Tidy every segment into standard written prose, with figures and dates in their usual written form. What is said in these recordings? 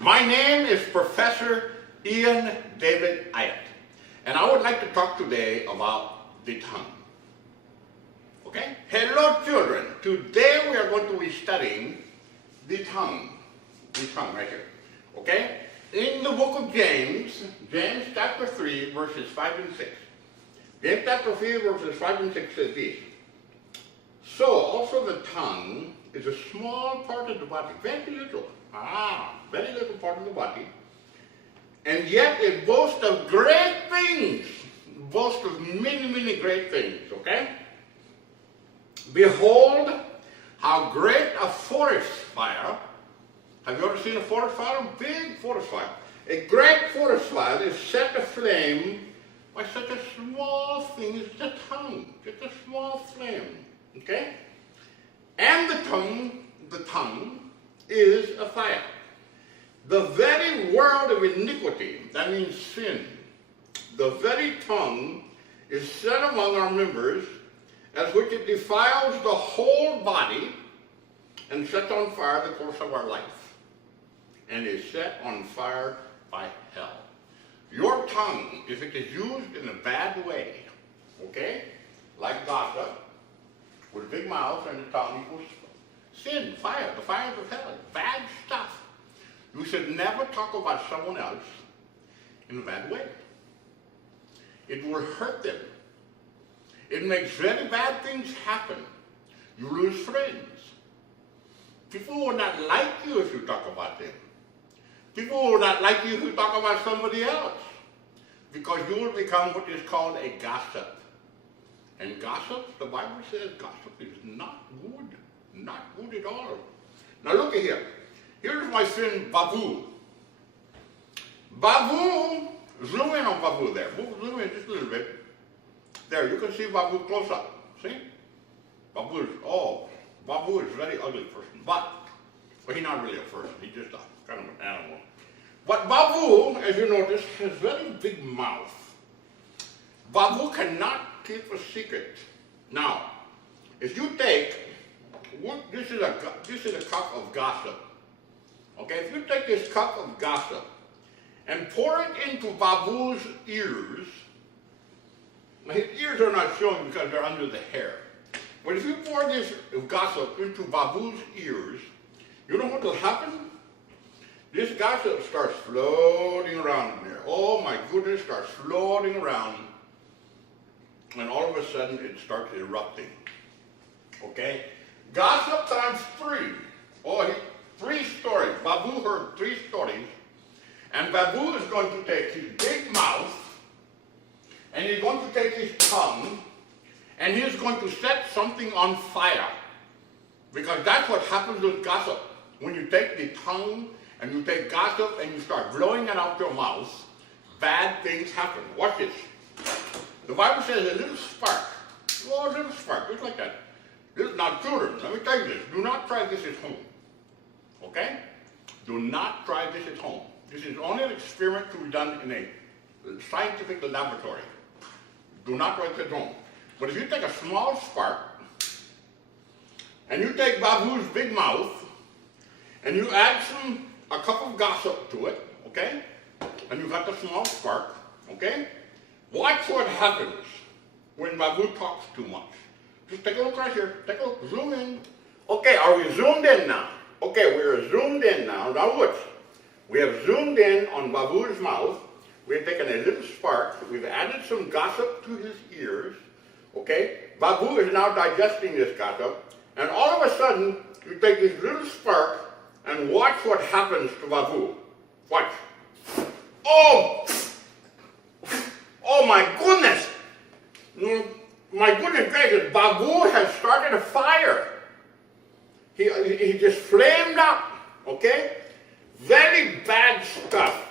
My name is Professor Ian David Ayat, and I would like to talk today about the tongue. Okay? Hello, children. Today we are going to be studying the tongue. The tongue right here. Okay? In the book of James, James chapter 3, verses 5 and 6. James chapter 3, verses 5 and 6 says this. So also the tongue is a small part of the body, very little. Very little part of the body. And yet it boasts of great things. It boasts of many, many great things, okay? Behold, how great a forest fire. Have you ever seen a forest fire? A big forest fire. A great forest fire is set aflame by such a small thing as the tongue. Just a small flame, okay? And the tongue is a fire. The very word of iniquity, that means sin, the very tongue is set among our members, as which it defiles the whole body and sets on fire the course of our life, and is set on fire by hell. Your tongue, if it is used in a bad way, okay, like gossip, with a big mouth and the tongue equals sin, fire, the fires of hell, bad stuff. You should never talk about someone else in a bad way. It will hurt them. It makes very bad things happen. You lose friends. People will not like you if you talk about them. People will not like you if you talk about somebody else, because you will become what is called a gossip. And gossip, the Bible says gossip is not good. Not good at all. Now look at here. Here's my friend Babu. Babu, zoom in on Babu there. Zoom in just a little bit. There, you can see Babu close up. See? Babu is a very ugly person. But, well, he's not really a person. He's just a kind of an animal. But Babu, as you notice, has a very big mouth. Babu cannot keep a secret. Now, if you take, this is a cup of gossip. Okay, if you take this cup of gossip and pour it into Babu's ears, now his ears are not showing because they're under the hair. But if you pour this gossip into Babu's ears, you know what will happen? This gossip starts floating around in there. Oh my goodness, starts floating around. And all of a sudden it starts erupting. Okay? Gossip times 3. Three stories. Babu heard 3 stories. And Babu is going to take his big mouth, and he's going to take his tongue, and he's going to set something on fire. Because that's what happens with gossip. When you take the tongue and you take gossip and you start blowing it out your mouth, bad things happen. Watch this. The Bible says a little spark. Oh, a little spark, just like that. Now, children, let me tell you this. Do not try this at home. Okay? Do not try this at home. This is only an experiment to be done in a scientific laboratory. Do not try this at home. But if you take a small spark, and you take Babu's big mouth, and you add a cup of gossip to it, okay? And you got the small spark, okay? Watch what happens when Babu talks too much. Just take a look right here. Take a look. Zoom in. Okay, are we zoomed in now? Okay, we're zoomed in now. Now watch. We have zoomed in on Babu's mouth. We've taken a little spark. We've added some gossip to his ears. Okay? Babu is now digesting this gossip. And all of a sudden, you take this little spark and watch what happens to Babu. Watch. Oh! Oh my goodness! My goodness gracious, Babu has started a fire. He just flamed up, okay? Very bad stuff.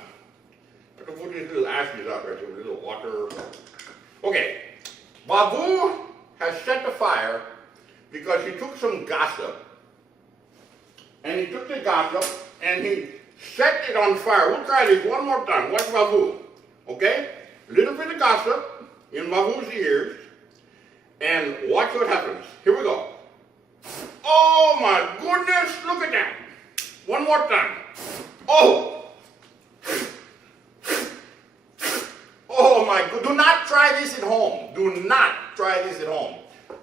I'm going to put these little ashes out there, a little water. Okay, Babu has set the fire because he took some gossip, and he took the gossip and he set it on fire. We'll try this one more time. Watch Babu, okay? A little bit of gossip in Babu's ears, and watch what happens. Here we go. Oh my goodness, look at that. One more time. Oh, try this at home. Do not try this at home.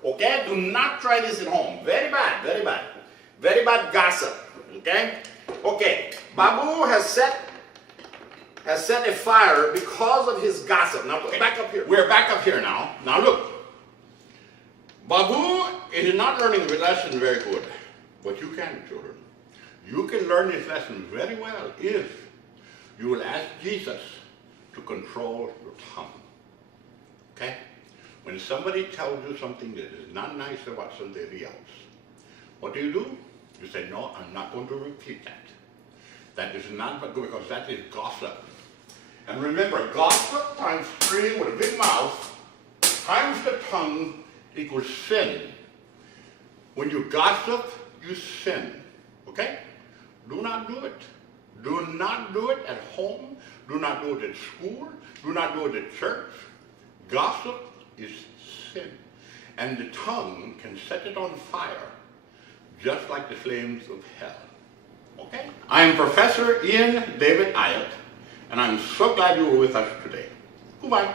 Okay? Do not try this at home. Very bad, very bad. Very bad gossip. Okay? Okay. Babu has set a fire because of his gossip. Now, okay, back up here. We're back up here now. Now look. Babu is not learning the lesson very good. But you can, children. You can learn this lesson very well if you will ask Jesus to control your tongue. Okay? When somebody tells you something that is not nice about somebody else, what do? You say, no, I'm not going to repeat that. That is not good because that is gossip. And remember, gossip times 3 with a big mouth times the tongue equals sin. When you gossip, you sin. Okay? Do not do it. Do not do it at home. Do not do it at school. Do not do it at church. Gossip is sin. And the tongue can set it on fire, just like the flames of hell. Okay? I am Professor Ian David Ayat, and I'm so glad you were with us today. Goodbye.